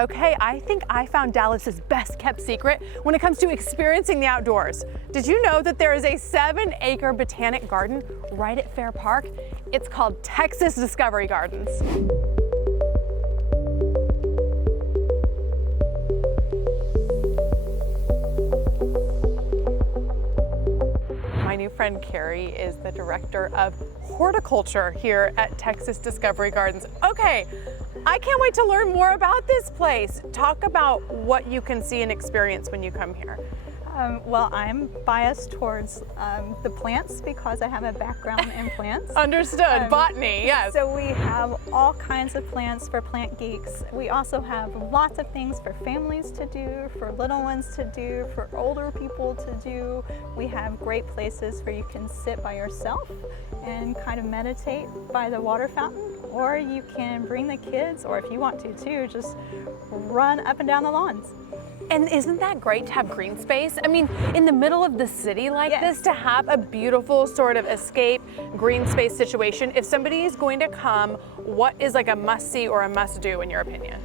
Okay, I think I found Dallas's best kept secret when it comes to experiencing the outdoors. Did you know that there is a 7-acre botanic garden right at Fair Park? It's called Texas Discovery Gardens. My new friend Carrie is the director of horticulture here at Texas Discovery Gardens. Okay, I can't wait to learn more about this place. Talk about what you can see and experience when you come here. Well, I'm biased towards the plants because I have a background in plants. Understood, botany, yes. So we have all kinds of plants for plant geeks. We also have lots of things for families to do, for little ones to do, for older people to do. We have great places where you can sit by yourself and kind of meditate by the water fountain, or you can bring the kids, or if you want to too, just run up and down the lawns. And isn't that great to have green space? I mean, in the middle of the city like Yes. this, to have a beautiful sort of escape green space situation, if somebody is going to come, what is like a must-see or a must-do in your opinion?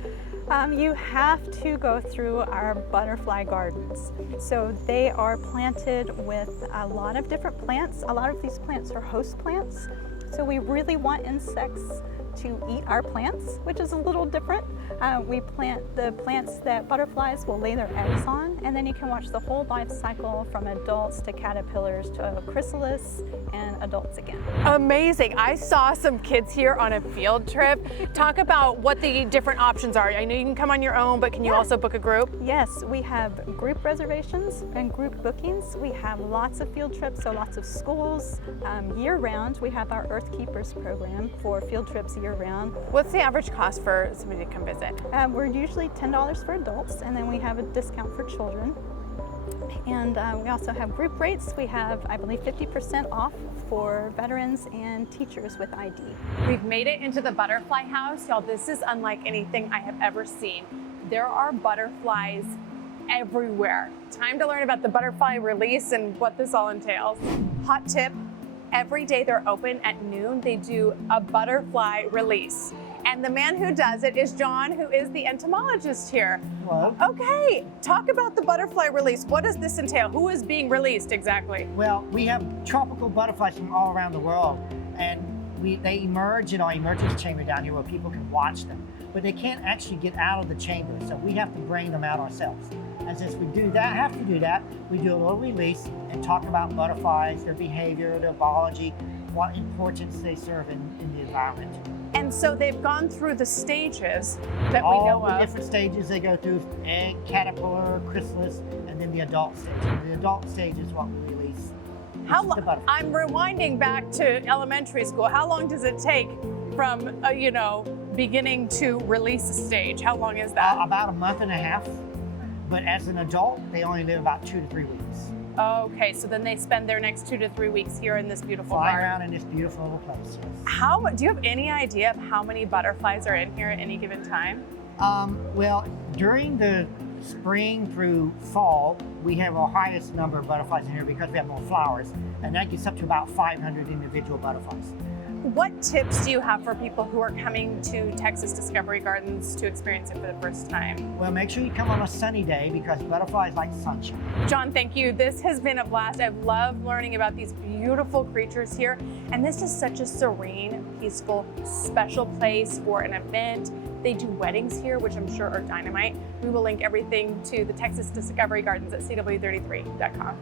You have to go through our butterfly gardens. So they are planted with a lot of different plants. A lot of these plants are host plants. So we really want insects to eat our plants, which is a little different. We plant the plants that butterflies will lay their eggs on, and then you can watch the whole life cycle from adults to caterpillars to a chrysalis and adults again. Amazing. I saw some kids here on a field trip. Talk about what the different options are. I know you can come on your own, but can you also book a group? Yes, we have group reservations and group bookings. We have lots of field trips, so lots of schools. Year-round, we have our Earth Keepers program for field trips year-round. What's the average cost for somebody to come visit? We're usually $10 for adults, and then we have a discount for children. And we also have group rates. We have, I believe, 50% off for veterans and teachers with ID. We've made it into the butterfly house. Y'all, this is unlike anything I have ever seen. There are butterflies everywhere. Time to learn about the butterfly release and what this all entails. Hot tip, every day they're open at noon, they do a butterfly release. And the man who does it is John, who is the entomologist here. Hello. Okay, talk about the butterfly release. What does this entail? Who is being released exactly? Well, we have tropical butterflies from all around the world, and they emerge in our emergency chamber down here where people can watch them. But they can't actually get out of the chamber, so we have to bring them out ourselves. And since we have to do that, we do a little release and talk about butterflies, their behavior, their biology, what importance they serve in the environment. And so they've gone through the stages that we All know the of. different stages they go through: egg, caterpillar, chrysalis, and then the adult stage. The adult stage is what we release. How which is the long? butterfly. I'm rewinding back to elementary school. How long does it take from beginning to release stage? How long is that? About a month and a half. But as an adult, they only live about 2 to 3 weeks. Okay, so then they spend their next 2 to 3 weeks here in this beautiful Flying garden. around in this beautiful little place. Yes. Do you have any idea of how many butterflies are in here at any given time? Well, during the spring through fall, we have our highest number of butterflies in here because we have more flowers, and that gets up to about 500 individual butterflies. What tips do you have for people who are coming to Texas Discovery Gardens to experience it for the first time? Well, make sure you come on a sunny day because butterflies like sunshine. John, thank you. This has been a blast. I've loved learning about these beautiful creatures here. And this is such a serene, peaceful, special place for an event. They do weddings here, which I'm sure are dynamite. We will link everything to the Texas Discovery Gardens at cw33.com.